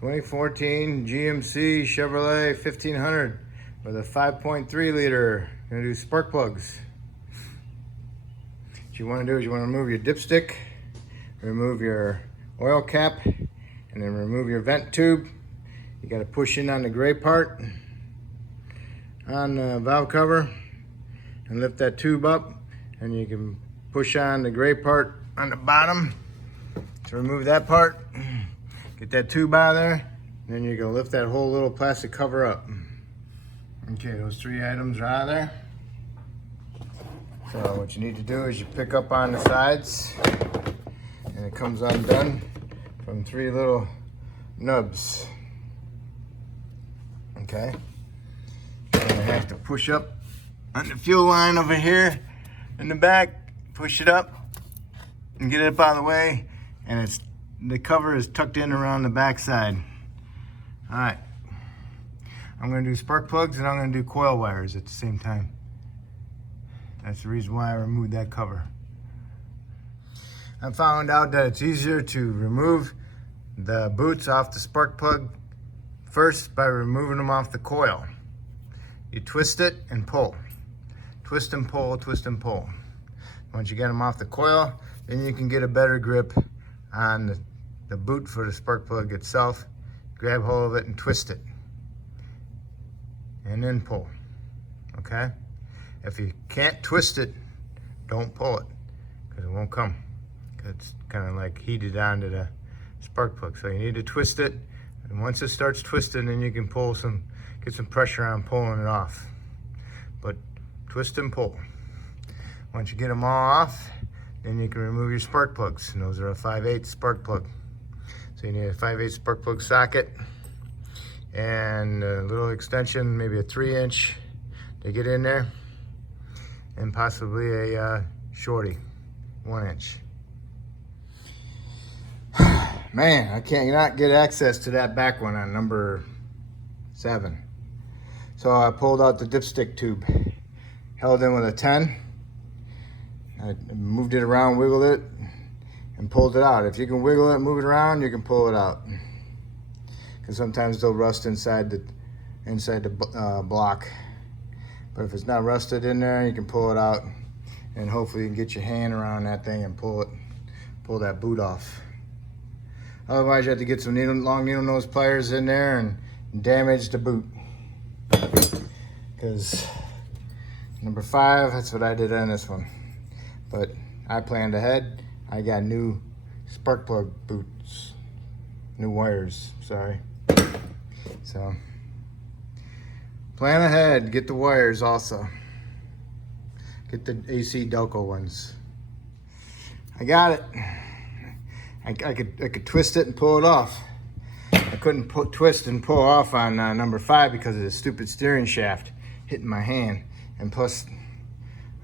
2014 GMC Chevrolet 1500 with a 5.3 liter. Gonna do spark plugs. What you want to do is you want to remove your dipstick, remove your oil cap, and then remove your vent tube. You got to push in on the gray part on the valve cover and lift that tube up, and you can push on the gray part on the bottom to remove that part. Get that tube out of there, and then you're gonna lift that whole little plastic cover up. Okay, those three items are out of there. So what you need to do is you pick up on the sides, and it comes undone from three little nubs. Okay, you're gonna have to push up on the fuel line over here in the back, push it up and get it up out of the way, and the cover is tucked in around the back side. All right, I'm gonna do spark plugs and I'm gonna do coil wires at the same time. That's the reason why I removed that cover. I found out that it's easier to remove the boots off the spark plug first by removing them off the coil. You twist it and pull. Twist and pull, twist and pull. Once you get them off the coil, then you can get a better grip on the boot for the spark plug itself. Grab hold of it and twist it. And then pull, okay? If you can't twist it, don't pull it, because it won't come. Cause it's kind of like heated onto the spark plug. So you need to twist it, and once it starts twisting, then you can get some pressure on pulling it off. But twist and pull. Once you get them all off, then you can remove your spark plugs, and those are a 5/8 spark plug. So you need a 5/8 spark plug socket and a little extension, maybe a 3-inch to get in there, and possibly a shorty, 1-inch. Man, I can't not get access to that back one on number 7. So I pulled out the dipstick tube, held in with a 10. I moved it around, wiggled it, and pulled it out. If you can wiggle it, move it around, you can pull it out. Because sometimes they'll rust inside the block. But if it's not rusted in there, you can pull it out, and hopefully you can get your hand around that thing and pull that boot off. Otherwise, you have to get some long needle nose pliers in there and damage the boot. Because number 5, that's what I did on this one. But I planned ahead. I got new spark plug boots, new wires, sorry. So plan ahead, get the wires also. Get the AC Delco ones. I got it. I could twist it and pull it off. I couldn't twist and pull off on number 5 because of the stupid steering shaft hitting my hand. And plus,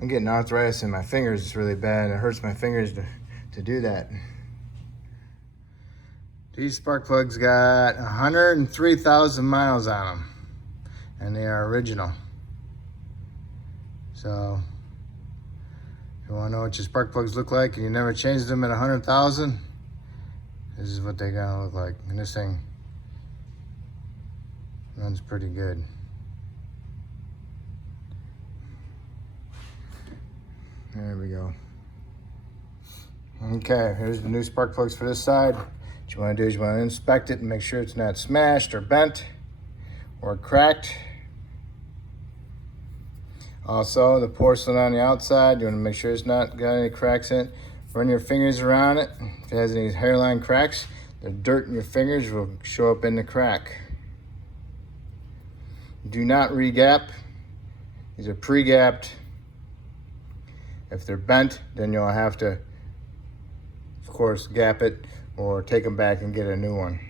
I'm getting arthritis in my fingers. It's really bad. It hurts my fingers to do that. These spark plugs got 103,000 miles on them, and they are original. So if you want to know what your spark plugs look like and you never changed them at 100,000, this is what they're gonna look like. And this thing runs pretty good. There we go. Okay, here's the new spark plugs for this side. What you want to do is you want to inspect it and make sure it's not smashed or bent or cracked. Also, the porcelain on the outside, you want to make sure it's not got any cracks in it. Run your fingers around it. If it has any hairline cracks, the dirt in your fingers will show up in the crack. Do not re-gap. These are pre-gapped. If they're bent, then you'll have to, of course, gap it or take them back and get a new one.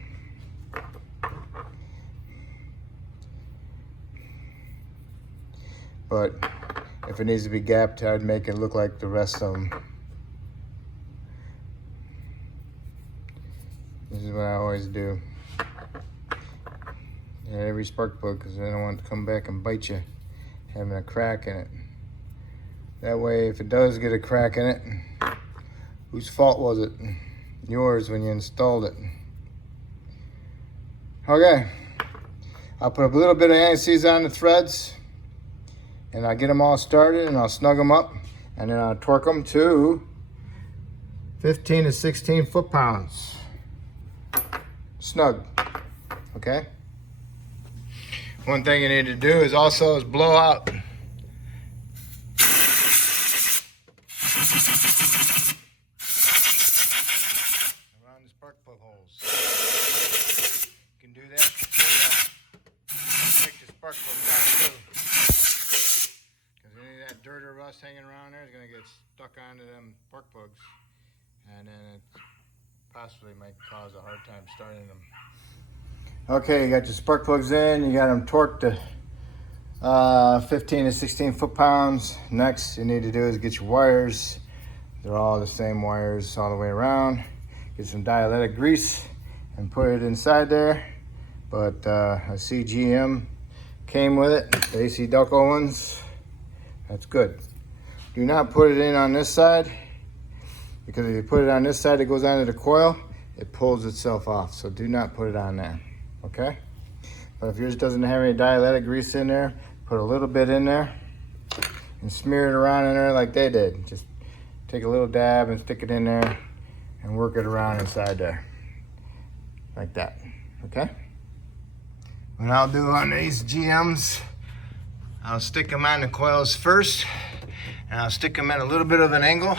But if it needs to be gapped, I'd make it look like the rest of them. This is what I always do. At every spark plug, because I don't want it to come back and bite you, having a crack in it. That way, if it does get a crack in it, whose fault was it? Yours when you installed it. Okay, I'll put a little bit of anti-seize on the threads, and I'll get them all started, and I'll snug them up, and then I'll torque them to 15 to 16 foot-pounds. Snug, okay? One thing you need to do is also blow out. Around the spark plug holes. You can do that before you take the spark plugs out too. Because any of that dirt or rust hanging around there is going to get stuck onto them spark plugs. And then it possibly might cause a hard time starting them. Okay, you got your spark plugs in, you got them torqued to 15 to 16 foot-pounds. Next, you need to do is get your wires. They're all the same wires all the way around. Get some dielectric grease and put it inside there. But I see GM came with it, the AC Delco ones. That's good. Do not put it in on this side, because if you put it on this side, it goes onto the coil, it pulls itself off. So do not put it on there. Okay, but if yours doesn't have any dielectric grease in there, put a little bit in there and smear it around in there like they did. Just take a little dab and stick it in there and work it around inside there like that. Okay, what I'll do on these GMs, I'll stick them on the coils first, and I'll stick them at a little bit of an angle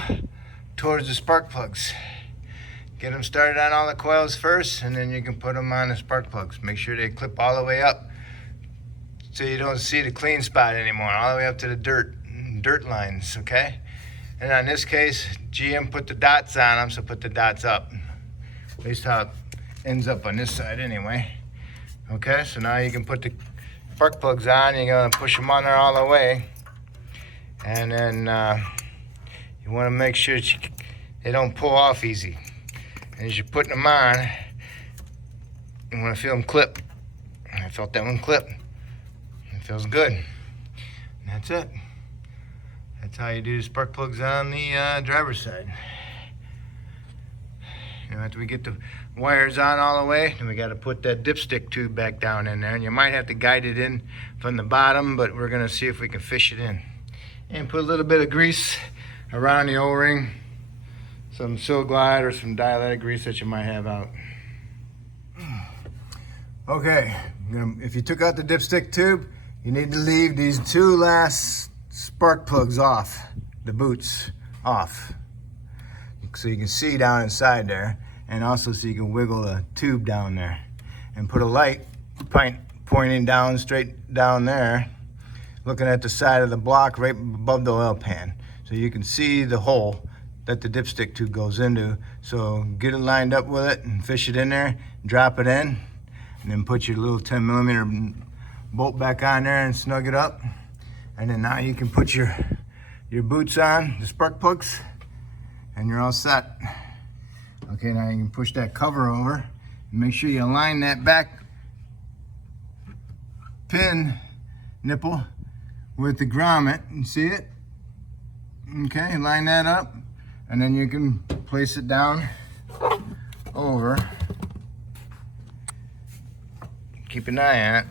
towards the spark plugs. Get them started on all the coils first, and then you can put them on the spark plugs. Make sure they clip all the way up so you don't see the clean spot anymore, all the way up to the dirt lines, okay? And on this case, GM put the dots on them, so put the dots up. At least how it ends up on this side anyway. Okay, so now you can put the spark plugs on, you're gonna push them on there all the way. And then you wanna make sure they don't pull off easy. As you're putting them on, you want to feel them clip. I felt that one clip. It feels good. And that's it. That's how you do the spark plugs on the driver's side. You know, after we get the wires on all the way, then we got to put that dipstick tube back down in there. And you might have to guide it in from the bottom, but we're going to see if we can fish it in. And put a little bit of grease around the O-ring. Some Sil Glide or some dielectric grease that you might have out. Okay, if you took out the dipstick tube, you need to leave these two last spark plugs off, the boots off, so you can see down inside there, and also so you can wiggle the tube down there. And put a light pointing down, straight down there, looking at the side of the block right above the oil pan, so you can see the hole that the dipstick tube goes into. So get it lined up with it and fish it in there, drop it in, and then put your little 10mm bolt back on there and snug it up. And then now you can put your boots on, the spark plugs, and you're all set. Okay, now you can push that cover over and make sure you align that back pin nipple with the grommet. You see it? Okay, line that up. And then you can place it down over. Keep an eye on it.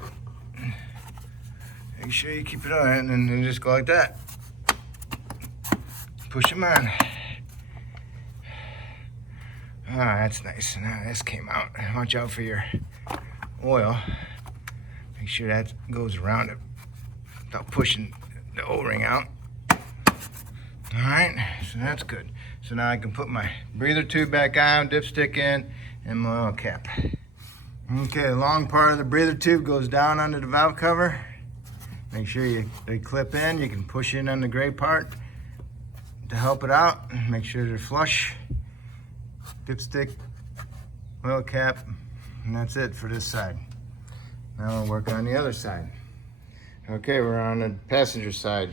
Make sure you keep it on it, and then you just go like that. Push them on. Ah, that's nice. Now this came out. Watch out for your oil. Make sure that goes around it without pushing the O-ring out. All right, so that's good. So now I can put my breather tube back on, dipstick in, and my oil cap. Okay, the long part of the breather tube goes down under the valve cover. Make sure they clip in. You can push in on the gray part to help it out. Make sure they're flush. Dipstick, oil cap, and that's it for this side. Now we'll work on the other side. Okay, we're on the passenger side.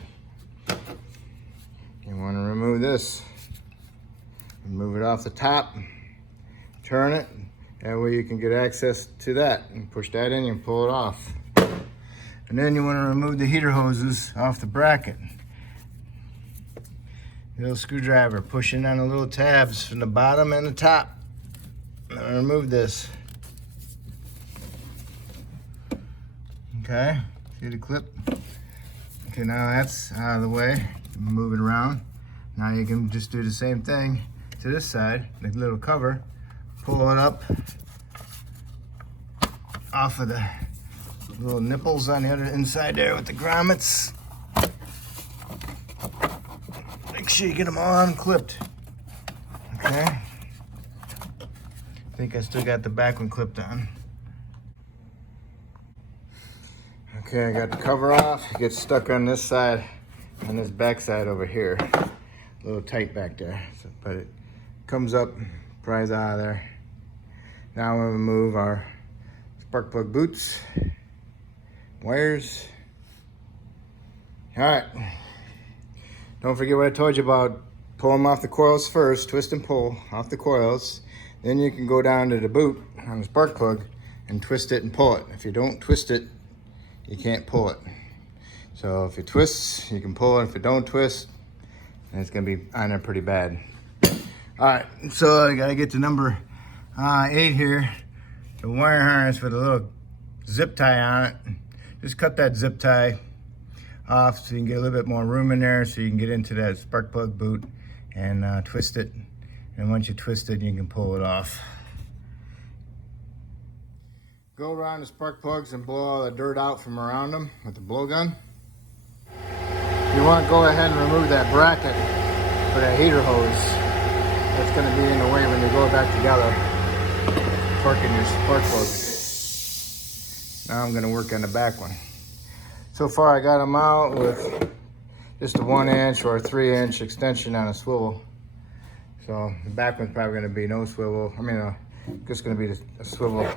You want to remove this. Remove it off the top, turn it, that way you can get access to that, and push that in and pull it off. And then you want to remove the heater hoses off the bracket. Little screwdriver, pushing on the little tabs from the bottom and the top. Now remove this. Okay, see the clip? Okay, now that's out of the way. Move it around. Now you can just do the same thing to this side, the little cover. Pull it up off of the little nipples on the other inside there with the grommets. Make sure you get them all unclipped. Okay. I think I still got the back one clipped on. Okay, I got the cover off. It gets stuck on this side, on this back side over here. A little tight back there, so, but it comes up, pries out of there. Now we're gonna move our spark plug boots, wires. All right, don't forget what I told you about. Pull them off the coils first, twist and pull off the coils. Then you can go down to the boot on the spark plug and twist it and pull it. If you don't twist it, you can't pull it. So if it twists, you can pull it. If it don't twist, then it's gonna be on there pretty bad. All right, so I gotta get to number 8 here. The wire harness with a little zip tie on it. Just cut that zip tie off so you can get a little bit more room in there so you can get into that spark plug boot and twist it. And once you twist it, you can pull it off. Go around the spark plugs and blow all the dirt out from around them with the blowgun. You want to go ahead and remove that bracket for that heater hose. That's going to be in the way when you go back together, torquing your spark plugs. Now I'm going to work on the back one. So far I got them out with just a 1-inch or a 3-inch extension on a swivel. So the back one's probably going to be no swivel. I mean, just going to be a swivel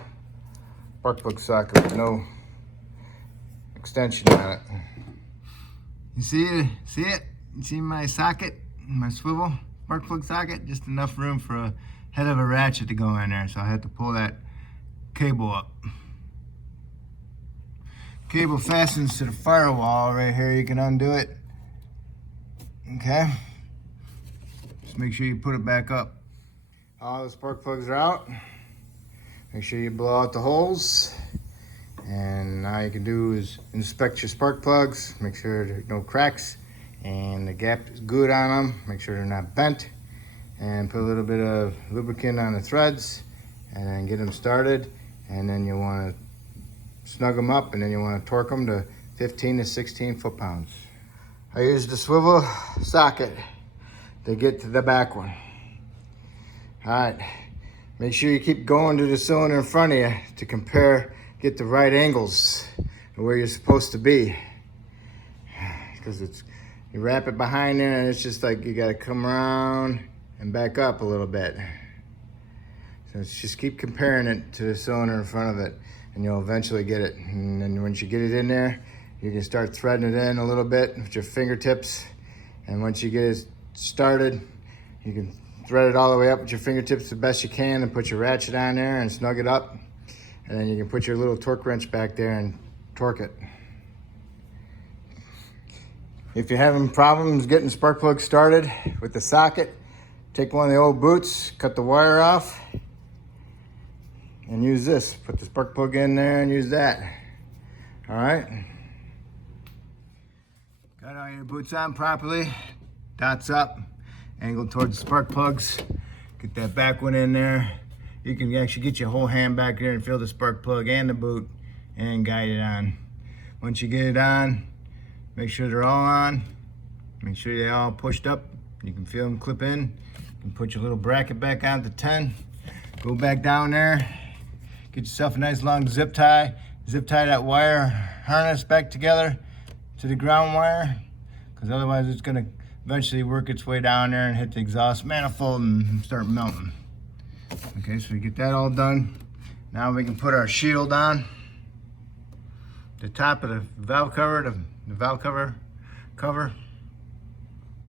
spark plug socket with no extension on it. You see it? See it? You see my socket, my swivel spark plug socket? Just enough room for a head of a ratchet to go in there. So I had to pull that cable up. Cable fastens to the firewall right here. You can undo it. Okay. Just make sure you put it back up. All the spark plugs are out. Make sure you blow out the holes. And now you can do is inspect your spark plugs. Make sure there's no cracks and the gap is good on them. Make sure they're not bent. And put a little bit of lubricant on the threads and then get them started. And then you want to snug them up and then you want to torque them to 15 to 16 foot-pounds. I use the swivel socket to get to the back one. All right, make sure you keep going to the cylinder in front of you to compare, get the right angles to where you're supposed to be. Because you wrap it behind there and it's just like you gotta come around and back up a little bit. So it's just keep comparing it to the cylinder in front of it and you'll eventually get it. And then once you get it in there, you can start threading it in a little bit with your fingertips. And once you get it started, you can thread it all the way up with your fingertips the best you can and put your ratchet on there and snug it up. And then you can put your little torque wrench back there and torque it. If you're having problems getting spark plugs started with the socket, take one of the old boots, cut the wire off, and use this. Put the spark plug in there and use that. All right. Got all your boots on properly, dots up, angled towards the spark plugs. Get that back one in there. You can actually get your whole hand back there and feel the spark plug and the boot and guide it on. Once you get it on, make sure they're all on. Make sure they're all pushed up. You can feel them clip in. You can put your little bracket back on to 10. Go back down there. Get yourself a nice long zip tie. Zip tie that wire harness back together to the ground wire, because otherwise it's going to eventually work its way down there and hit the exhaust manifold and start melting. Okay, so we get that all done. Now we can put our shield on. The top of the valve cover, the valve cover.